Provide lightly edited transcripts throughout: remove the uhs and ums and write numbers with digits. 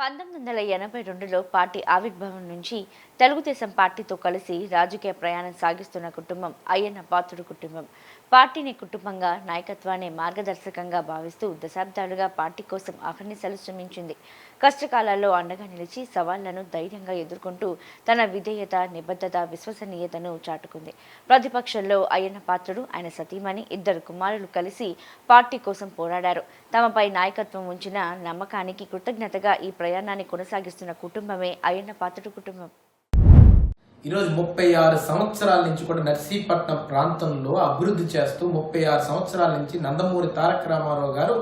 1982లో party ఆవిర్భావం నుంచి తెలుగుదేశం పార్టీతో కలిసి రాజకీయ ప్రయాణం సాగిస్తున్న కుటుంబం అయ్యన్న పాత్రుడు కుటుంబం. పార్టీని కుటుంబంగా, నాయకత్వాన్ని మార్గదర్శకంగా భావిస్తూ దశాబ్దాలుగా పార్టీ కోసం అహర్నిశలు శ్రమించింది. కష్టకాలాల్లో అండగా నిలిచి సవాళ్లను ధైర్యంగా ఎదుర్కొంటూ తన విధేయత, నిబద్ధత, విశ్వసనీయతను చాటుకుంది. ప్రతిపక్షంలో అయ్యన్న పాత్రుడు, ఆయన సతీమణి, ఇద్దరు కుమారులు కలిసి పార్టీ కోసం పోరాడారు. తమపై నాయకత్వం ఉంచిన నమ్మకానికి కృతజ్ఞతగా ఈ ప్రయాణాన్ని కొనసాగిస్తున్న కుటుంబమే అయ్యన్న పాత్రుడు కుటుంబం. ఈరోజు 36 సంవత్సరాల నుంచి కూడా నర్సీపట్నం ప్రాంతంలో అభివృద్ధి చేస్తూ 36 సంవత్సరాల నుంచి నందమూరి తారక రామారావు గారు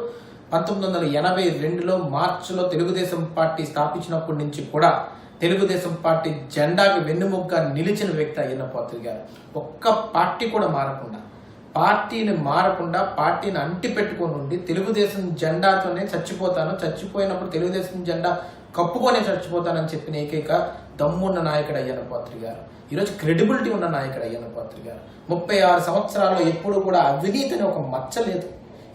1982లో మార్చిలో తెలుగుదేశం పార్టీ స్థాపించినప్పటి నుంచి కూడా తెలుగుదేశం పార్టీ జెండాకు వెన్నుముగ్గా నిలిచిన వ్యక్తి అయ్యన్న పాత్రుడు గారు. ఒక్క పార్టీ కూడా మారకుండా, పార్టీని అంటి పెట్టుకొని ఉండి తెలుగుదేశం జెండాతోనే చచ్చిపోతాను, చచ్చిపోయినప్పుడు తెలుగుదేశం జెండా కప్పుకొనే చచ్చిపోతానని చెప్పిన ఏకైక దమ్మున్న నాయకుడు అయ్యన్న పాత్రుడు గారు. ఈరోజు క్రెడిబిలిటీ ఉన్న నాయకుడు అయ్యన్న పాత్రుడు గారు. 36 సంవత్సరాల్లో ఎప్పుడు కూడా అవినీతి అనే ఒక మచ్చ లేదు.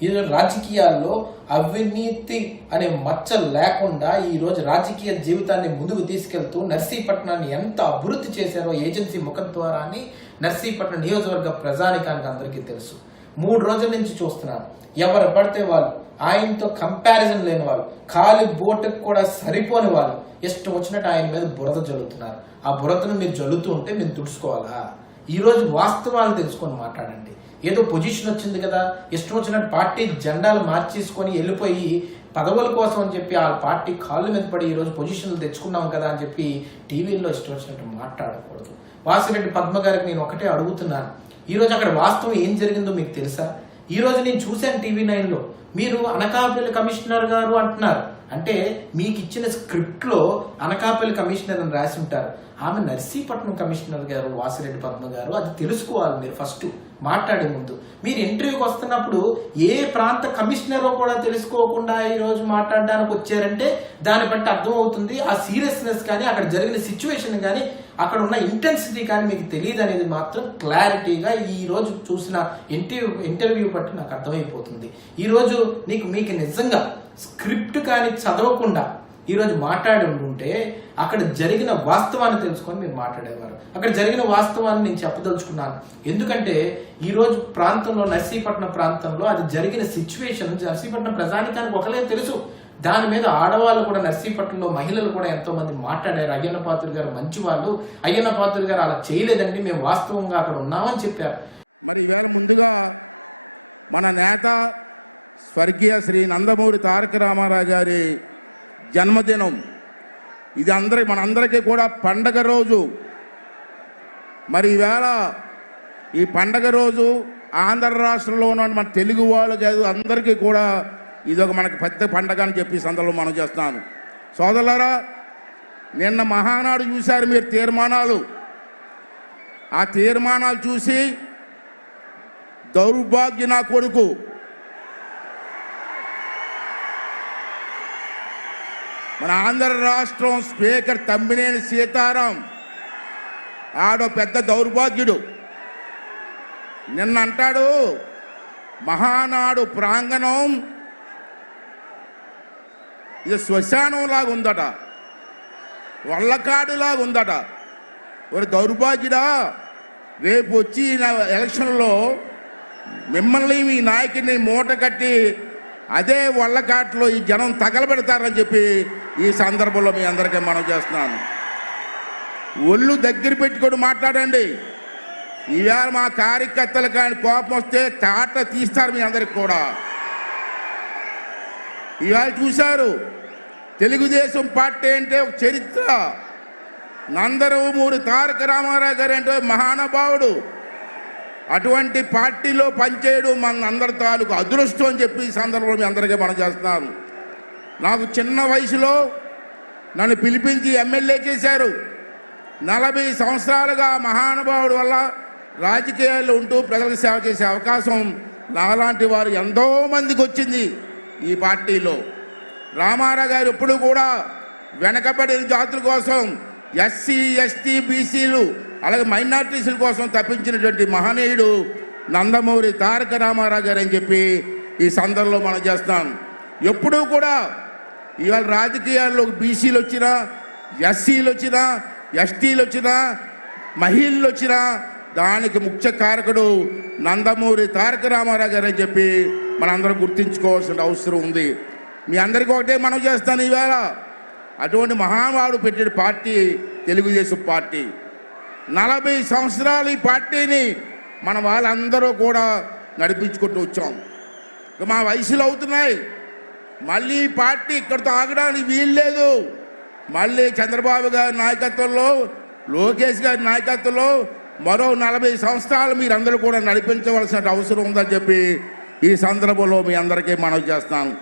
ఈరోజు రాజకీయాల్లో అవినీతి అనే మచ్చ లేకుండా ఈరోజు రాజకీయ జీవితాన్ని ముందుకు తీసుకెళ్తూ నర్సీపట్నాన్ని ఎంత అభివృద్ధి చేశారో ఏజెన్సీ ముఖం ద్వారా అని నర్సీపట్నం నియోజకవర్గ ప్రజానికానికి అందరికీ తెలుసు. 3 రోజుల నుంచి చూస్తున్నారు. ఎవరు పడితే వాళ్ళు, ఆయనతో కంపారిజన్ లేని వాళ్ళు, ఖాళీ బోటుకు కూడా సరిపోని వాళ్ళు ఇష్టం వచ్చినట్టు ఆయన మీద బురద జల్లుతున్నారు. ఆ బురదను మీరు జల్లుతూ ఉంటే మీరు తుడుచుకోవాలా? ఈరోజు వాస్తవాలు తెలుసుకొని మాట్లాడండి. ఏదో పొజిషన్ వచ్చింది కదా, ఇష్టం వచ్చినట్టు పార్టీ జెండాలు మార్చేసుకొని వెళ్ళిపోయి పదవుల కోసం అని చెప్పి ఆ పార్టీ కాళ్ళు మీద పడి ఈరోజు పొజిషన్లు తెచ్చుకున్నాం కదా అని చెప్పి టీవీల్లో ఇష్టం వచ్చినట్టు మాట్లాడకూడదు. వాసిరెడ్డి పద్మ గారికి నేను ఒకటే అడుగుతున్నాను, ఈరోజు అక్కడ వాస్తవం ఏం జరిగిందో మీకు తెలుసా? ఈరోజు నేను చూశాను టీవీ 9లో, మీరు అనకాపల్లి కమిషనర్ గారు అంటున్నారు. అంటే మీకు ఇచ్చిన స్క్రిప్ట్లో అనకాపల్లి కమిషనర్ అని రాసి ఉంటారు. ఆమె నర్సీపట్నం కమిషనర్ గారు వాసిరెడ్డి పద్మ గారు. అది తెలుసుకోవాలి మీరు ఫస్ట్ మాట్లాడే ముందు. మీరు ఇంటర్వ్యూకి వస్తున్నప్పుడు ఏ ప్రాంత కమిషనరో కూడా తెలుసుకోకుండా ఈరోజు మాట్లాడడానికి వచ్చారంటే దాన్ని బట్టి అర్థమవుతుంది ఆ సీరియస్నెస్ కానీ, అక్కడ జరిగిన సిచ్యువేషన్ కానీ, అక్కడ ఉన్న ఇంటెన్సిటీ కానీ మీకు తెలియదు అనేది మాత్రం క్లారిటీగా ఈ రోజు చూసిన ఇంటర్వ్యూ బట్టి నాకు అర్థమైపోతుంది. ఈరోజు మీకు నిజంగా స్క్రిప్ట్ కానీ చదవకుండా ఈరోజు మాట్లాడి ఉంటే అక్కడ జరిగిన వాస్తవాన్ని తెలుసుకొని మీరు మాట్లాడేవారు. అక్కడ జరిగిన వాస్తవాన్ని నేను చెప్పదలుచుకున్నాను. ఎందుకంటే ఈరోజు ప్రాంతంలో, నర్సీపట్నం ప్రాంతంలో అది జరిగిన సిచ్యువేషన్ నర్సీపట్నం ప్రజానికానికి ఒకలే తెలుసు. దాని మీద ఆడవాళ్ళు కూడా, నర్సీపట్నంలో మహిళలు కూడా ఎంతో మంది మాట్లాడారు. అయ్యన్న పాత్రుడు గారు మంచి వాళ్ళు, అయ్యన్న పాత్రుడు గారు అలా చేయలేదండి, మేము వాస్తవంగా అక్కడ ఉన్నామని చెప్పారు. మరి ఈవేళ ముందుగా మన నేత స్వర్గీయ శ్రీ నందమూరి తారక రామారావు గారి జన్మదినం. ఇది మనందరికీ కూడా పండగ రోజు. మరి ఈవేళ ఈ పండగ రోజు ఆంధ్ర రాష్ట్రంలో ఉన్న మన తెలుగు వాళ్ళు కాదు, అందరికీ కూడా ఇదొక మనకి పెద్ద పండగ అని చెప్పి సందర్భంలో మనం చేస్తున్నాను. సోదరులారా, నిన్న మహానాడు చూశారు మీరు తీర్మానాలు. ఆ తీర్మానాలు చూసి దౌర్భాగ్య నా కొడుకు మన ఆంధ్ర రాష్ట్రం స్పీకర్ తమ్మినేని సీతారాం ఆడో పెద్ద దౌర్భాగ్యుడు. నిన్న అంటాడు మహానాడు ప్రాంగణం ఇది శ్మశానంలాగా ఉందట, వల్లకాడులాగా ఉందట. ఒక దౌర్భాగ్యుడా, రేపు వచ్చి ఎలక్షన్లో మిమ్మల్ని మీ నాయకుడిని మూట కట్టి అదే వల్లకాట్లో ఈ జనం తగలబెడతారని చెప్పి ఈ సందర్భంలో మీ అందరికీ మనం చేస్తున్నాను. ఒళ్ళు దగ్గర పెట్టుకొని మాట్లాడండి. ఈవేళ మా కార్యకర్తలు కానీ కోపం వస్తే తాట తీస్తారు మీ అందరికి కూడా. ఇవాళ చూశారు తెలుగుదేశం పార్టీ అంటే ఒక చరిత్ర. నందమూరి తారక రామారావు గారు అంటే మహానుభావుడు. అటువంటి పార్టీలో పనిచేయడం మన అందరి తాలూకు అదృష్టం అని చెప్పి ఈ సందర్భంలో మీ అందరికీ మనం చేస్తున్నాను. నాకు చిన్న వయసులో నన్ను పిలిపించి ఎమ్మెల్యే చేశారు. 40 సంవత్సరాలుగా మహానుభావుడు వల్ల రాజకీయాల్లో ఉంటూ ప్రజలకు సేవ చేసే అవకాశం నాలాంటి వారు ఎంతో మందికి వచ్చింది ఈ పార్టీలో. రామారావు గారు ఎప్పుడు కూడా వెనకబడిన జాతుల కోసం, ఎస్సీ, ఎస్టీ, బీసీలు అలాగే మైనారిటీల కోసం తప్పించినటువంటి మహనీయుడు నందమూరి తారక రామారావు గారు అని చెప్పి ఈ సందర్భంలో మనం చేస్తాం. ఎప్పుడూ కూడా ఇవాళ రాజకీయాల్లో బీసీలు వచ్చినా, ఎస్సీలు వచ్చినా, ఎస్టీలు వచ్చినా, మహిళలు వచ్చినా దానికి ముఖ్య కారకుడు నందమూరి తారక రామారావు గారు అని చెప్పి మనందరం గుర్తించుకోవాల్సిన అవసరం ఉంది. మీ అందరికీ ఒకటే మనం చేస్తాను, ఇవాళ అటువంటి మహానుభావుడు పెట్టిన పార్టీ తెలుగుదేశం పార్టీ. 40 సంవత్సరాలు ఈ పార్టీని మన వాళ్ళందరూ కూడా నడిపించుకుంటూ వచ్చాం. మా వయసులు అవుతున్నాయి, మళ్ళీ ఈ పార్టీ ఇక్కడితో ఆగడానికి వీలు లేదు. మళ్ళీ చంద్రబాబు గారి నాయకత్వంలో, లోకేష్ గారి నాయకత్వంలో మరో 40 సంవత్సరాలు మీరందరూ కూడా నడిపించవలసిన అవసరం ఉందని చెప్పి ఈ సందర్భంలో మీ అందరికీ మనవి చేస్తాను.